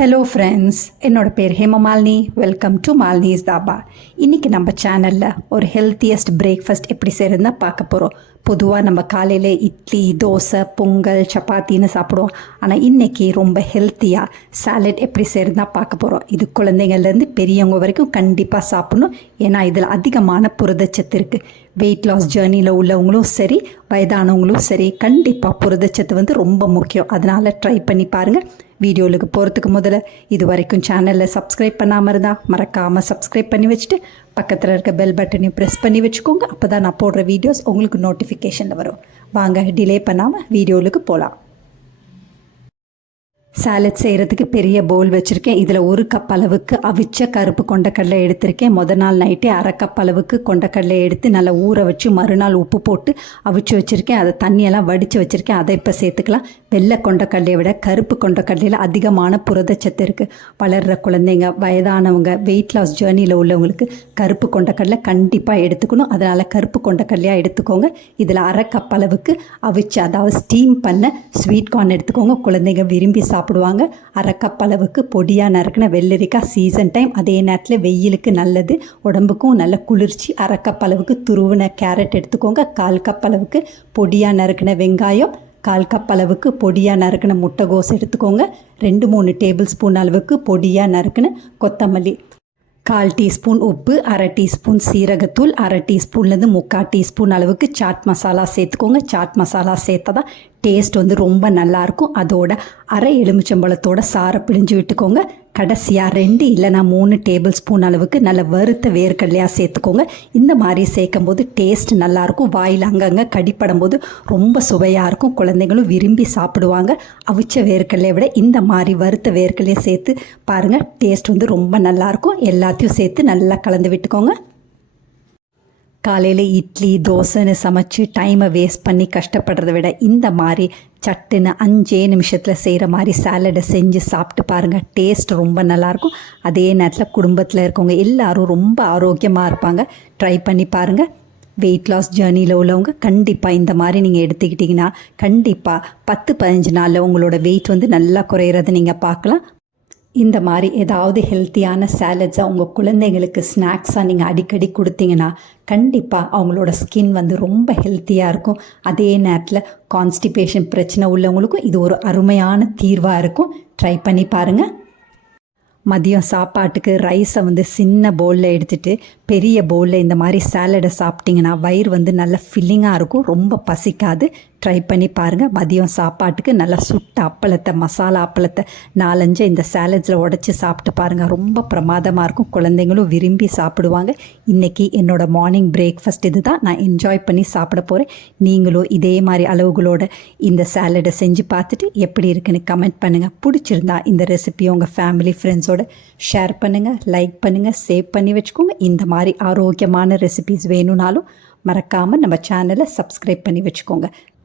Hello friends என்னோட பேர் Hemamalini welcome to Malini's dhaba. இன்றைக்கி நம்ம சேனலில் ஒரு ஹெல்த்தியஸ்ட் பிரேக்ஃபாஸ்ட் எப்படி செய்கிறதுனா பார்க்க போகிறோம் பொதுவாக நம்ம காலையில் இட்லி தோசை பொங்கல் சப்பாத்தின்னு சாப்பிடுவோம். ஆனால் இன்றைக்கி ரொம்ப ஹெல்த்தியாக சாலட் எப்படி செய்யறதுனா பார்க்க போகிறோம் இது குழந்தைங்கள்லேருந்து பெரியவங்க வரைக்கும் கண்டிப்பாக சாப்பிடணும். ஏன்னா இதில் அதிகமான புரதச்சத்து இருக்குது வெயிட் லாஸ் ஜேர்னியில் உள்ளவங்களும் சரி வயதானவங்களும் சரி கண்டிப்பாக புரதச்சத்து வந்து ரொம்ப முக்கியம். அதனால் ட்ரை பண்ணி பாருங்கள் வீடியோவுக்கு போகிறதுக்கு முதல்ல இது வரைக்கும் சேனலில் சப்ஸ்கிரைப் பண்ணாமல் இருந்தால் மறக்காமல் சப்ஸ்கிரைப் பண்ணி வச்சுட்டு பக்கத்தில் இருக்க பெல் பட்டனையும் ப்ரெஸ் பண்ணி வச்சுக்கோங்க. அப்போ தான் நான் போடுற வீடியோஸ் உங்களுக்கு நோட்டிஃபிகேஷனில் வரும். வாங்க டிலே பண்ணாமல் வீடியோவுக்கு போகலாம் சாலட் செய்கிறதுக்கு பெரிய பவுல் வச்சுருக்கேன். இதில் ஒரு கப் அளவுக்கு அவிச்ச கருப்பு கொண்டக்கடலை எடுத்திருக்கேன். மொதல் நாள் நைட்டே அரை கப் அளவுக்கு கொண்டக்கடலை எடுத்து நல்லா ஊற வச்சு மறுநாள் உப்பு போட்டு அவிச்சு வச்சுருக்கேன். அதை தண்ணியெல்லாம் வடித்து வச்சுருக்கேன். அதை இப்போ சேர்த்துக்கலாம். வெள்ளை கொண்டக்கடலையை விட கருப்பு கொண்டக்கடலையில் அதிகமான புரதச்சத்து இருக்குது வளர்கிற குழந்தைங்க வயதானவங்க வெயிட் லாஸ் ஜேர்னியில் உள்ளவங்களுக்கு கருப்பு கொண்டக்கடலை கண்டிப்பாக எடுத்துக்கணும். அதனால் கருப்பு கொண்டக்கடலையாக எடுத்துக்கோங்க. இதில் அரை கப் அளவுக்கு அவிச்சு அதாவது ஸ்டீம் பண்ண ஸ்வீட் கார்ன் எடுத்துக்கோங்க. குழந்தைங்க விரும்பி சாப்பிடுவாங்க. அரை கப் அளவுக்கு பொடியாக நறுக்கின வெள்ளரிக்காய் சீசன் டைம் அதே நேரத்தில் வெயிலுக்கு நல்லது உடம்புக்கும் நல்ல குளிர்ச்சி. அரை கப் அளவுக்கு துருவின கேரட் எடுத்துக்கோங்க. கால் கப் அளவுக்கு பொடியாக நறுக்கின வெங்காயம் கால் கப் அளவுக்கு பொடியாக நறுக்கின முட்டைகோஸ் எடுத்துக்கோங்க. ரெண்டு மூணு டேபிள் ஸ்பூன் அளவுக்கு பொடியாக நறுக்கின கொத்தமல்லி. கால் டீஸ்பூன் உப்பு அரை டீஸ்பூன் சீரகத்தூள் அரை டீஸ்பூன்லேருந்து முக்கால் டீஸ்பூன் அளவுக்கு சாட் மசாலா சேர்த்துக்கோங்க. சாட் மசாலா சேர்த்தா தான் டேஸ்ட் வந்து ரொம்ப நல்லாயிருக்கும் அதோட அரை எலுமிச்சம்பழத்தோட சாரை பிழிஞ்சு விட்டுக்கோங்க. கடைசியாக ரெண்டு இல்லைனா மூணு டேபிள் ஸ்பூன் அளவுக்கு நல்ல வறுத்த வேர்க்கடலையாக சேர்த்துக்கோங்க. இந்த மாதிரி சேர்க்கும் போது டேஸ்ட் நல்லாயிருக்கும். வாயில் அங்கங்கே கடிப்படும் போது ரொம்ப சுவையாக இருக்கும். குழந்தைங்களும் விரும்பி சாப்பிடுவாங்க. அவிச்ச வேர்க்கடலையை விட இந்த மாதிரி வறுத்த வேர்க்கடலையை சேர்த்து பாருங்கள் டேஸ்ட் வந்து ரொம்ப நல்லாயிருக்கும். எல்லாத்தையும் சேர்த்து நல்லா கலந்து விட்டுக்கோங்க. காலையில் இட்லி தோசைன்னு சமைச்சு டைமை வேஸ்ட் பண்ணி கஷ்டப்படுறத விட இந்த மாதிரி சட்டுன்னு அஞ்சே நிமிஷத்தில் செய்கிற மாதிரி சாலடை செஞ்சு சாப்பிட்டு பாருங்கள் டேஸ்ட் ரொம்ப நல்லாயிருக்கும். அதே நேரத்தில் குடும்பத்தில் இருக்கவங்க எல்லோரும் ரொம்ப ஆரோக்கியமாக இருப்பாங்க. ட்ரை பண்ணி பாருங்கள் வெயிட் லாஸ் ஜேர்னியில் உள்ளவங்க கண்டிப்பாக இந்த மாதிரி நீங்கள் எடுத்துக்கிட்டிங்கன்னா கண்டிப்பாக பத்து பதினஞ்சு நாளில் உங்களோட வெயிட் வந்து நல்லா குறையிறத நீங்கள் பார்க்கலாம். இந்த மாதிரி ஏதாவது ஹெல்த்தியான சேலட்ஸாக உங்கள் குழந்தைங்களுக்கு ஸ்நாக்ஸாக நீங்கள் அடிக்கடி கொடுத்தீங்கன்னா கண்டிப்பாக அவங்களோட ஸ்கின் வந்து ரொம்ப ஹெல்த்தியாக இருக்கும். அதே நேரத்தில் கான்ஸ்டிபேஷன் பிரச்சனை உள்ளவங்களுக்கும் இது ஒரு அருமையான தீர்வாக இருக்கும். ட்ரை பண்ணி பாருங்கள் மதியம் சாப்பாட்டுக்கு ரைஸை வந்து சின்ன பவுலில் எடுத்துகிட்டு பெரிய பவுலில் இந்த மாதிரி சாலடை சாப்பிட்டிங்கன்னா வயிறு வந்து நல்ல ஃபில்லிங்காக இருக்கும். ரொம்ப பசிக்காது. ட்ரை பண்ணி பாருங்கள் மதியம் சாப்பாட்டுக்கு நல்லா சுட்ட அப்பளத்தை மசாலா அப்பளத்தை நாலஞ்சு இந்த சேலட்ஸில் உடச்சி சாப்பிட்டு பாருங்கள் ரொம்ப பிரமாதமாக இருக்கும். குழந்தைங்களும் விரும்பி சாப்பிடுவாங்க. இன்றைக்கி என்னோடய மார்னிங் பிரேக்ஃபாஸ்ட் இது தான் நான் என்ஜாய் பண்ணி சாப்பிட போகிறேன் நீங்களும் இதே மாதிரி அளவுகளோட இந்த சேலடை செஞ்சு பார்த்துட்டு எப்படி இருக்குன்னு கமெண்ட் பண்ணுங்கள் பிடிச்சிருந்தா இந்த ரெசிபியை உங்கள் ஃபேமிலி ஃப்ரெண்ட்ஸோட ஷேர் பண்ணுங்கள் லைக் பண்ணுங்கள் சேவ் பண்ணி வச்சுக்கோங்க. இந்த மாதிரி ஆரோக்கியமான ரெசிபிஸ் வேணும்னாலும் மறக்காமல் நம்ம சேனலை சப்ஸ்கிரைப் பண்ணி வச்சுக்கோங்க.